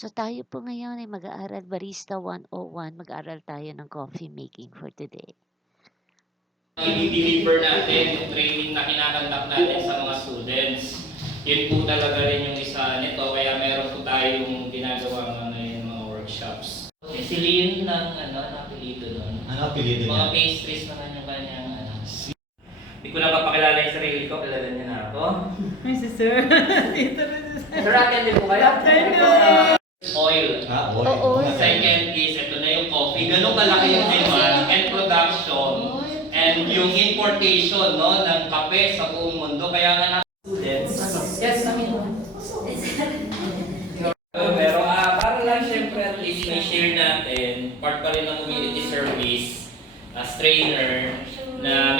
So tayo po ngayon ay mag-aaral Barista 101. Mag-aaral tayo ng coffee making for today. i-deliver natin yung training na kinakandak natin sa mga students. Yun po talaga rin yung isa nito, kaya meron po tayong ginagawa ngayon mga workshops. Si Celine ng ano, napilito doon. Ano apelido Mga niya? pastries naman yung kanyang ano. Hindi ko na papakilala yung sarili ko, kilala niya na ako. Ay, si sir. Dito rin si sir. Sir, atin din po kayo. Afternoon. Oil. Ah, oil. Oo, oil. Second is, ito na yung coffee. Ganun kalaki yung demand and production and yung importation no, ng kape sa buong mundo. Kaya nga na students. Yes, kami Uh, pero ah, para lang syempre at least may share natin, part pa rin ng community service, as trainer, na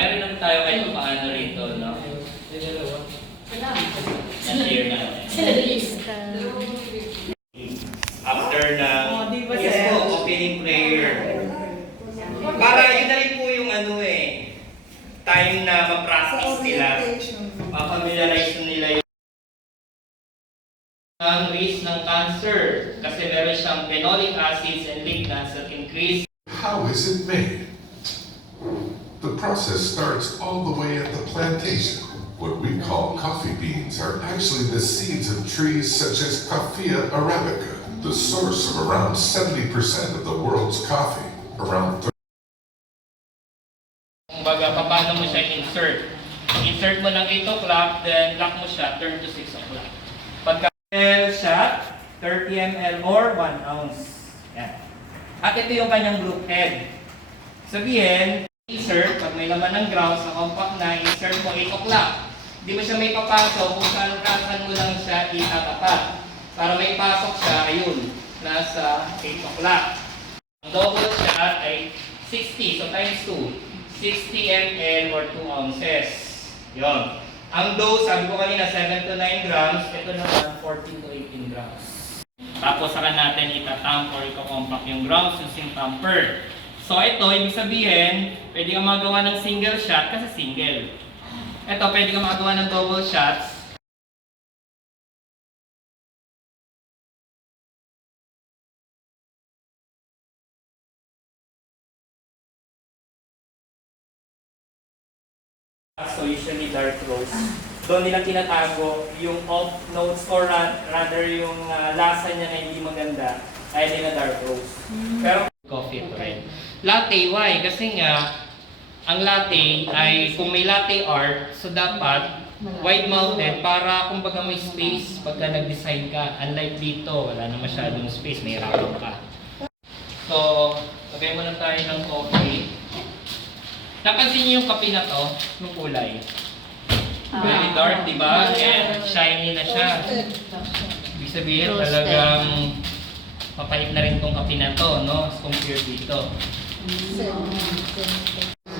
cancer kasi meron siyang phenolic acids and lignans that increase How is it made? The process starts all the way at the plantation. What we call coffee beans are actually the seeds of trees such as Coffea arabica, the source of around 70% of the world's coffee. Around Kumbaga, paano mo siya insert? Insert mo ng 8 o'clock, then lock mo siya, turn to 6 o'clock. Pagka shot, 30 ml or 1 ounce. Yan. At ito yung kanyang group head. Sabihin, insert, pag may laman ng ground sa compact na, insert mo 8 o'clock. Hindi mo siya may papasok kung saan saan mo lang siya itatapat. Para may pasok siya, ayun, nasa 8 o'clock. Ang double shot ay 60, so times 2. 60 ml or 2 ounces. Yon. Ang dose, sabi ko kanina, 7 to 9 grams. Ito naman, 14 to 18 grams. Tapos saka natin itatamp or iko-compact yung grams using tamper. So ito, ibig sabihin, pwede kang magawa ng single shot kasi single. Ito, pwede kang magawa ng double shots. So usually dark roast. Doon nila tinatago yung off notes or ra- rather yung ah, lasa niya na hindi maganda ay nila dark roast. Pero coffee ito rin. Latte, why? Kasi nga, ang latte ay kung may latte art, so dapat wide-mouthed para kumbaga may space pagka nag-design ka. Unlike dito, wala na masyadong space, may hirapan ka. So, lagay muna tayo ng coffee. Napansin niyo yung kape na to, yung kulay. Very dark, di ba? And shiny na siya. Ibig sabihin talagang mapait na rin tong kape na to, no? As compared dito.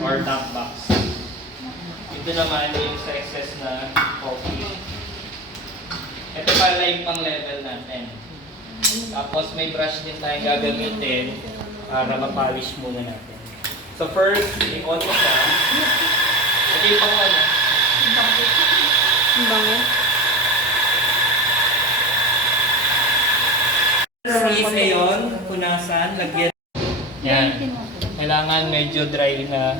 Or top box. Ito naman yung sa excess na coffee. Ito pala yung pang level natin. Tapos may brush din tayong gagamitin para ma-polish muna natin. So first, i-on mo siya. Ito yung pang ano. Ang bango. Squeeze ngayon, punasan, lagyan. Yan. Kailangan medyo dry na.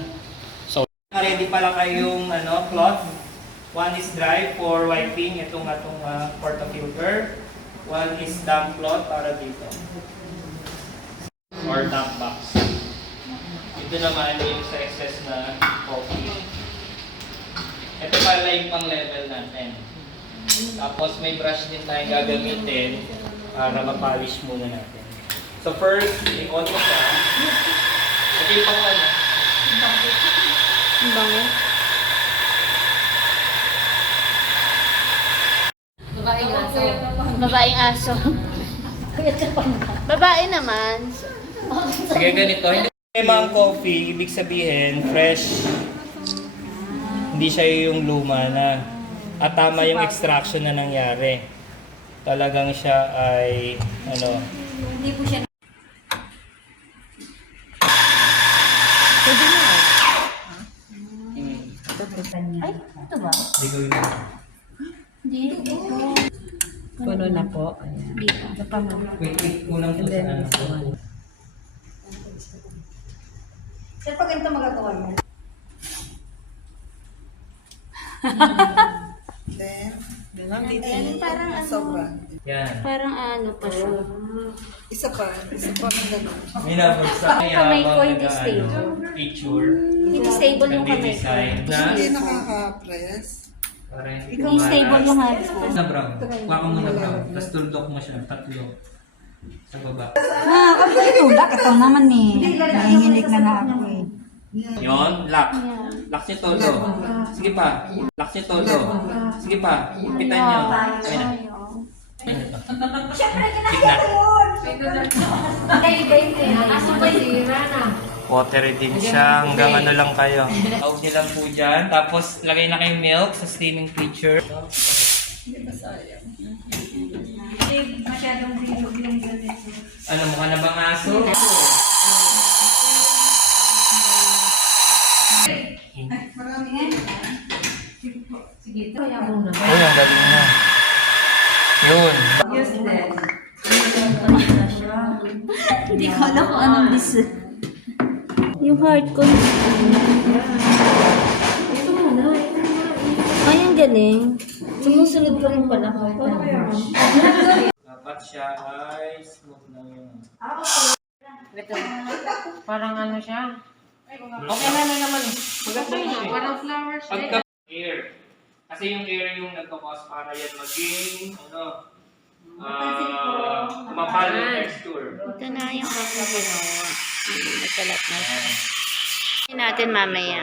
So, ready pala kayong ano, cloth. One is dry for wiping itong atong uh, portafilter. One is damp cloth para dito. Or damp box. Ito naman yung sa excess na coffee. Ito pala yung pang level natin. Tapos may brush din tayong gagamitin para ma-polish muna natin. So first, i-on mo siya. Yung pang ano. Ang bango. Babaeng aso. Babaeng aso. Babae naman. Sige, ganito. Hindi ang coffee, ibig sabihin, fresh. Hindi siya yung luma na. At tama yung extraction na nangyari. Talagang siya ay, ano, Pwede na. hmm, Ay, ito ba? hindi ko yun. Hindi. Puno na po. Ayan. Ito pa ma'am. Wait, wait. Po And sa ano. one. Sir, pag ganito magagawa mo. Then, Then ma'am, dito. Parang ano, sobra. Yan. parang ano pa siya. Isa pa, isa pa ng gano'n. Minabagsak niya Kamay ko, habang hindi stable. picture. Hindi stable yung kamay ko. Nagdi-design na. Hindi nakaka-press. Para hindi Hindi stable yung hands ko. Sa brown. Kuha ka muna brown. Tapos tuldok mo siya. Tatlo. Sa baba. Ah, wag ko itulak. Ito naman eh. Nanginginig na nga ako eh. Yon, lock. Lock si todo. Sige pa. Lock si todo. Sige pa. Ipitan niyo. Ayun na. Ayun na. Gitna. Watery din siya. Hanggang ano lang kayo. Tawag niyo lang po dyan. Tapos lagay na kayong milk sa steaming pitcher. Ano, mukha na bang aso? Uy, ang galing na. Yun. Hindi ko alam kung anong dis. Yung heart ko. Ay, ang galing. Sumusunod pa rin pala. Dapat siya ay smooth lang yun. Parang ano siya? Okay na na naman. Maganda yun. Parang flowers Pagka air. Kasi yung air yung nagkakos para yan maging, ano, ah, kumapal yung texture. Ito na yung aking ginawa. Nagkalat na siya. Tingnan natin mamaya.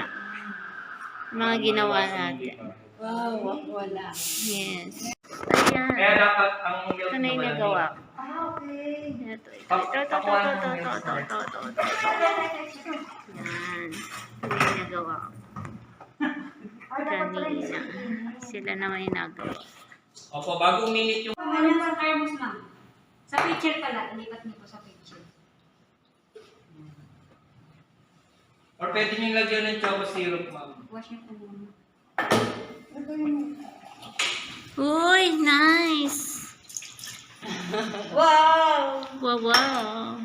Mga ginawa natin. Wow, wala. Yes. Kaya Ayan. dapat ang milk Ito na yung nagawa ko. Ito, ito, ito, ito, ito, ito, ito, ito, ito, ito, ito, ito. Yan. Ito yung nagawa ko. Kanina. Sila naman yung nagawa. Opo, bago uminit yung Ano sa thermos ma'am? Sa picture pala. Ilipat niyo po sa picture. or pwede nyo lagyan ng choco syrup, ma'am. Wash niyo po muna. Uy, nice! Wow! Wow, wow.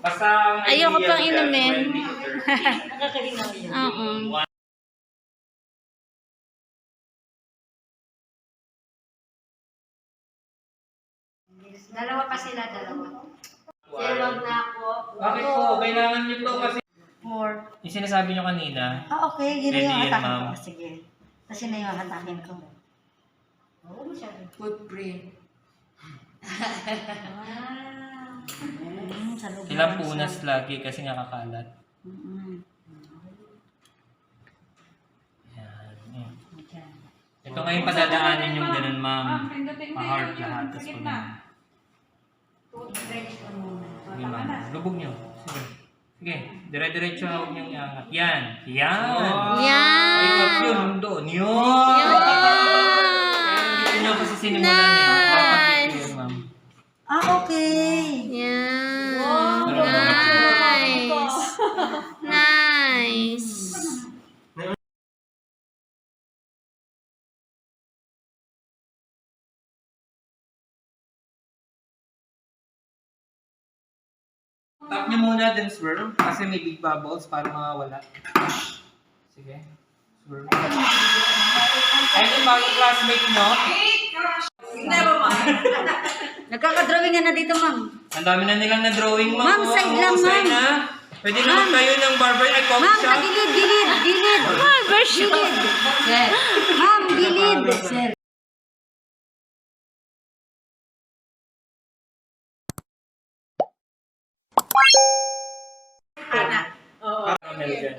Basta ang Ayoko idea pang dyan, inumin. 20 to 30. Nakakaligaw yun. Oo. Dalawa pa sila, dalawa. Wag na ako. Bakit po? Kailangan nyo to kasi Four. yung sinasabi nyo kanina, Ah, okay. Yun Pwede yung yun, ma'am. ko. Sige. Kasi na yung hatakin ko. Oo, masyado. Footprint. Mm, sa ilang naman punas lagi kasi nakakalat. Mm-mm. Yan. Mm. Diyan. Ito ngayon padadaanin yung ganun, ma'am. Pa-heart lahat. Tapos pag Toothbrush ko muna. Sige, ma'am. Lubog nyo. Sige. Sige. Dire-diretso na huwag niyong iangat. Yan. Yan. Yan. Ay, wag yun. Doon. Yun. Hindi nyo kasi sinimulan eh. Tap nyo muna then swirl kasi may big bubbles para mawawala. Sige. Swirl. Ayun yung bagong classmate nyo. Nagkakadrawing nga na dito, ma'am. Ang dami na nilang na-drawing, ma'am. Ma'am, Oo, side lang, side ma'am. na. Pwede naman tayo ng barber ay coffee Ma'am, shop. sa gilid, gilid, gilid. Barbershop. Ma'am, gilid. Sir. Caramel dyan.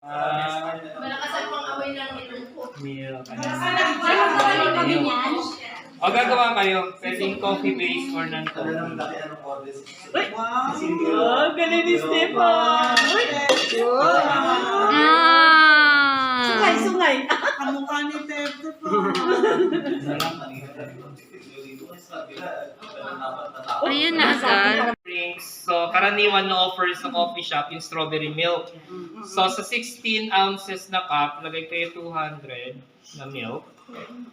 Ah, Malakas ang pang-amoy ng nilong ko. milk. Ano kami yan? O gagawa kayo, pwedeng coffee base or non-coffee. Oh, galing ni Stefan. Ah! Sungay, sungay. Kamukha ni Tete po. Ayun na agad. drinks. So, karaniwan na offer sa coffee shop yung strawberry milk. So, sa 16 ounces na cup, lagay kayo 200 na milk.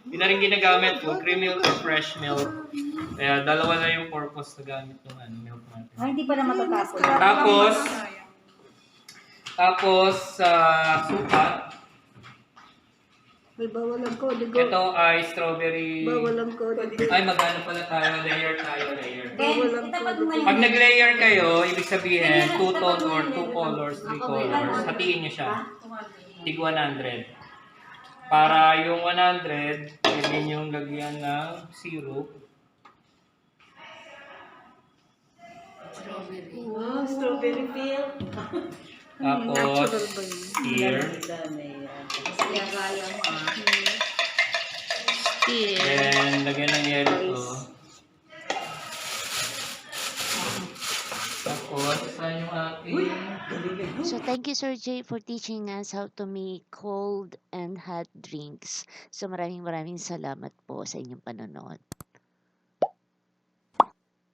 Hindi na rin ginagamit po, cream milk or fresh milk. Kaya dalawa na yung purpose na gamit ng ano, milk natin. Ay, hindi pa na matatapos. Tapos, tapos sa suka, May bawal ang kodigo. ito ay strawberry... Bawal ang kodigo. Ay, magano pala tayo, layer tayo, layer. Bawal ang kodigo. Pag nag-layer kayo, ibig sabihin, two tone or two colors, three colors, hatiin nyo siya. Tig 100. Para yung 100, pwede yung lagyan ng syrup. Wow, strawberry feel. Tapos, here. Here. Then, lagyan ng yellow to. Tapos, saan yung ating... So thank you Sir Jay for teaching us how to make cold and hot drinks. So maraming maraming salamat po sa inyong panonood.